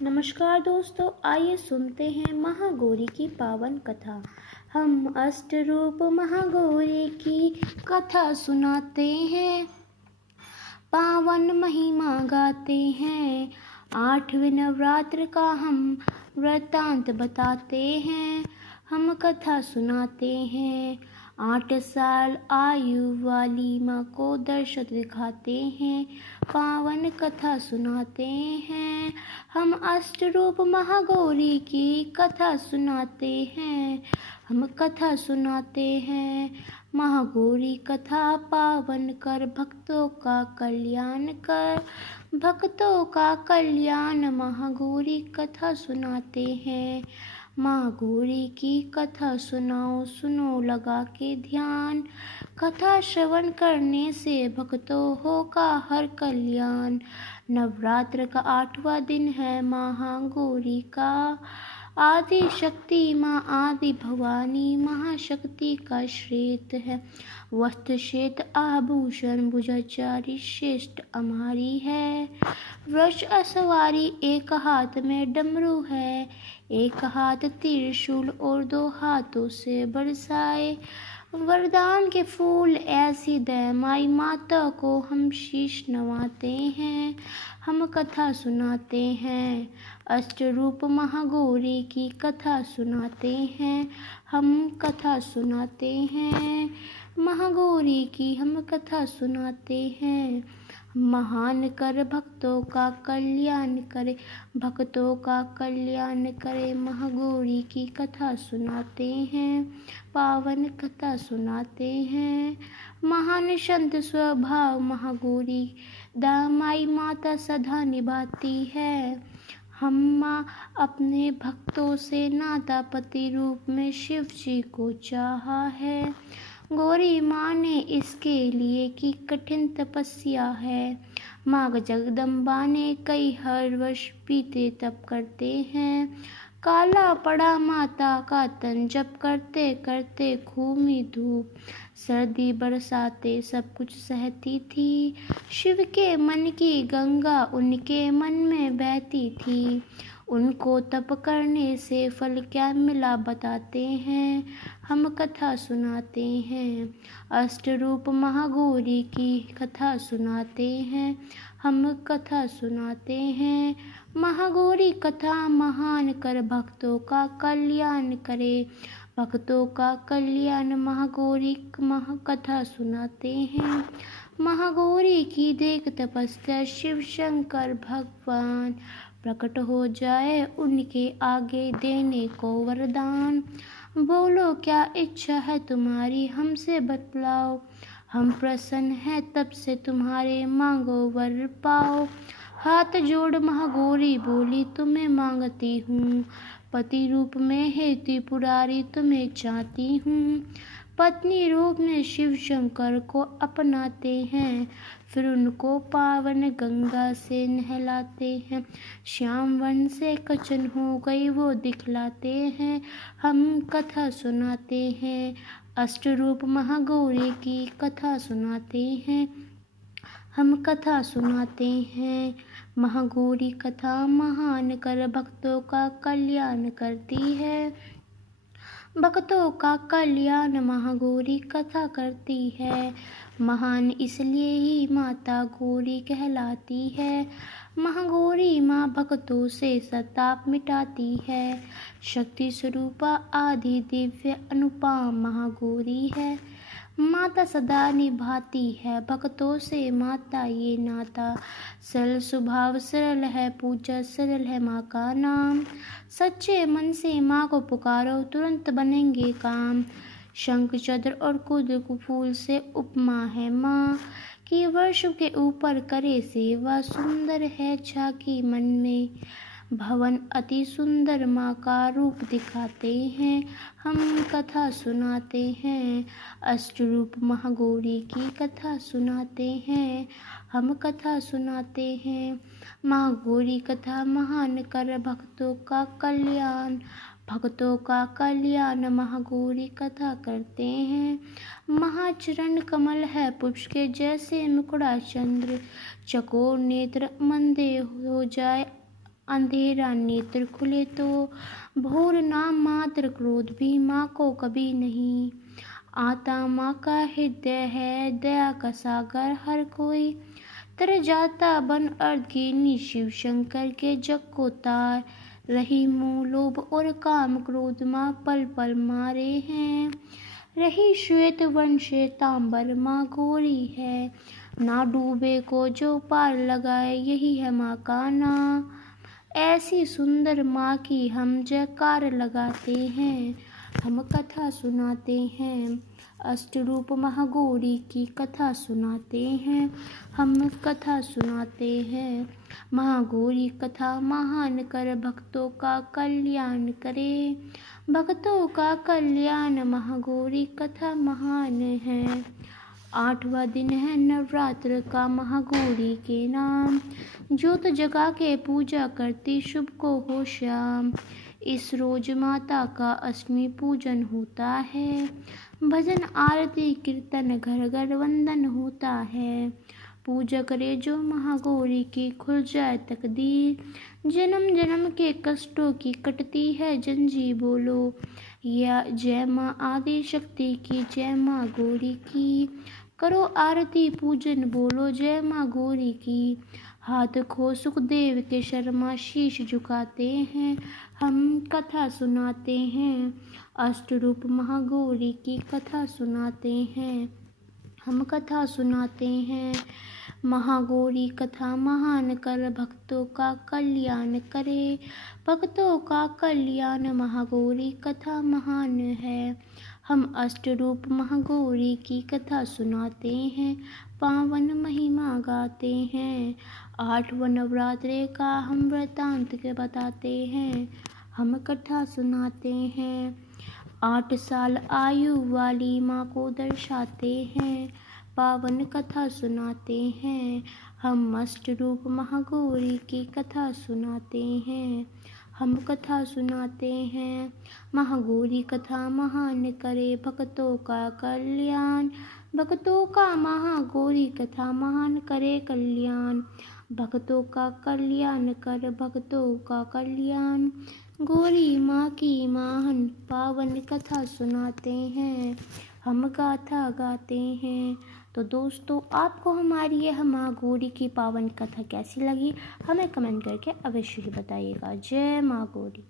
नमस्कार दोस्तों, आइए सुनते हैं महागौरी की पावन कथा। हम अष्टरूप महागौरी की कथा सुनाते हैं, पावन महिमा गाते हैं। 8वें नवरात्र का हम वृतांत बताते हैं, हम कथा सुनाते हैं। 8 साल आयु वाली माँ को दर्शन दिखाते हैं, पावन कथा सुनाते हैं। हम अष्टरूप महागौरी की कथा सुनाते हैं, हम कथा सुनाते हैं। महागौरी कथा पावन कर, भक्तों का कल्याण कर, भक्तों का कल्याण। महागौरी कथा सुनाते हैं, महागौरी की कथा सुनाओ, सुनो लगा के ध्यान। कथा श्रवण करने से भक्तों होगा हर कल्याण। नवरात्र का 8वां दिन है महागौरी का। आदि शक्ति माँ आदि भवानी, महाशक्ति का श्रेष्ठ है वस्त्र श्वेत आभूषण, भुजाचारी श्रेष्ठ हमारी है। वृष असवारी, एक हाथ में डमरू है, एक हाथ त्रिशूल और 2 हाथों से बरसाए वरदान के फूल। ऐसी दया माई माता को हम शीश नवाते हैं, हम कथा सुनाते हैं। अष्टरूप महागौरी की कथा सुनाते हैं, हम कथा सुनाते हैं। महागौरी की हम कथा सुनाते हैं। महान कर भक्तों का कल्याण करे, भक्तों का कल्याण करे। महागौरी की कथा सुनाते हैं, पावन कथा सुनाते हैं। महान संत स्वभाव महागौरी दामाई माता सदा निभाती है। हम माँ अपने भक्तों से नाता पति रूप में शिव जी को चाहा है। गौरी माँ ने इसके लिए की कठिन तपस्या है। माँ जगदम्बा ने कई हर वर्ष बीते तप करते हैं। काला पड़ा माता का तन, जप करते करते घूमी धूप, सर्दी बरसाते सब कुछ सहती थी। शिव के मन की गंगा उनके मन में बहती थी। उनको तप करने से फल क्या मिला बताते हैं, हम कथा सुनाते हैं। अष्टरूप महागौरी की कथा सुनाते हैं, हम कथा सुनाते हैं। महागौरी कथा महान कर, भक्तों का कल्याण करे, भक्तों का कल्याण। महागौरी कथा सुनाते हैं। महागौरी की देख तपस्या शिव शंकर भगवान, प्रकट हो जाए उनके आगे देने को वरदान। बोलो क्या इच्छा है तुम्हारी, हमसे बतलाओ, हम प्रसन्न हैं तब से तुम्हारे मांगो वर पाओ। हाथ जोड़ महागौरी बोली, तुम्हें मांगती हूँ, पति रूप में हे त्रिपुरारी तुम्हें चाहती हूँ। पत्नी रूप में शिव शंकर को अपनाते हैं, फिर उनको पावन गंगा से नहलाते हैं। श्याम वन से कचन हो गई वो दिखलाते हैं, हम कथा सुनाते हैं। अष्टरूप महागौरी की कथा सुनाते हैं, हम कथा सुनाते हैं। महागौरी कथा महान कर, भक्तों का कल्याण करती है, भक्तों का कल्याण महागौरी कथा करती है। महान इसलिए ही माता गौरी कहलाती है। महागौरी माँ भक्तों से सताप मिटाती है। शक्ति स्वरूपा आदि दिव्य अनुपम महागौरी है। माता सदा निभाती है भक्तों से माता ये नाता। सरल स्वभाव सरल है पूजा, सरल है माँ का नाम। सच्चे मन से माँ को पुकारो, तुरंत बनेंगे काम। शंख चक्र और कुद फूल से उपमा है माँ की, वर्ष के ऊपर करे सेवा। सुंदर है झांकी मन में भवन, अति सुंदर माँ का रूप दिखाते हैं, हम कथा सुनाते हैं। अष्टरूप महागौरी की कथा सुनाते हैं, हम कथा सुनाते हैं। महागौरी कथा महान कर, भक्तों का कल्याण, भक्तों का कल्याण। महागौरी कथा करते हैं। महाचरण कमल है पुष्प के जैसे मुकुड़ा चंद्र, चकोर नेत्र मंदे हो जाए अंधेरा नेत्र खुले तो भोर नाम मात्र क्रोध भी माँ को कभी नहीं आता। माँ का हृदय है दया का सागर, हर कोई तर जाता बन अर्धगिनी शिव शंकर के जग को तार रही। मोह लोभ और काम क्रोध माँ पल पल मारे हैं, रही श्वेत वन श्वेतांबर माँ गोरी है। ना डूबे को जो पार लगाए यही है माँ का नाम, ऐसी सुंदर माँ की हम जयकार लगाते हैं। हम कथा सुनाते हैं, अष्टरूप महागौरी की कथा सुनाते हैं। हम कथा सुनाते हैं, महागौरी कथा महान कर भक्तों का कल्याण करे। भक्तों का कल्याण महागौरी कथा महान है। 8वां दिन है नवरात्र का महागौरी के नाम, ज्योत जगा के पूजा करती शुभ को हो श्याम। इस रोज माता का अष्टमी पूजन होता है, भजन आरती कीर्तन घर घर वंदन होता है। पूजा करे जो महागौरी की खुल जाए तकदीर, जन्म जन्म के कष्टों की कटती है जंजी बोलो। या जय माँ आदि शक्ति की, जय माँ गौरी की, करो आरती पूजन बोलो जय माँ गौरी की। हाथ खो सुखदेव के शर्मा शीश झुकाते हैं, हम कथा सुनाते हैं। अष्टरूप महागौरी की कथा सुनाते हैं, हम कथा सुनाते हैं। महागौरी कथा महान कर भक्तों का कल्याण करे। भक्तों का कल्याण महागौरी कथा महान है। हम अष्टरूप महागौरी की कथा सुनाते हैं, पावन महिमा गाते हैं। 8वां नवरात्रे का हम वृतांत के बताते हैं, हम कथा सुनाते हैं। 8 साल आयु वाली माँ को दर्शाते हैं, पावन कथा सुनाते हैं। हम अष्टरूप महागौरी की कथा सुनाते हैं, हम कथा सुनाते हैं। महागौरी कथा महान करे भक्तों का कल्याण। भक्तों का महागौरी कथा महान करे कल्याण। भक्तों का कल्याण कर भक्तों का कल्याण। गौरी माँ की महान पावन कथा सुनाते हैं, हम गाथा गाते हैं। तो दोस्तों, आपको हमारी यह माँ गौरी की पावन कथा कैसी लगी हमें कमेंट करके अवश्य ही बताइएगा। जय माँ गौरी।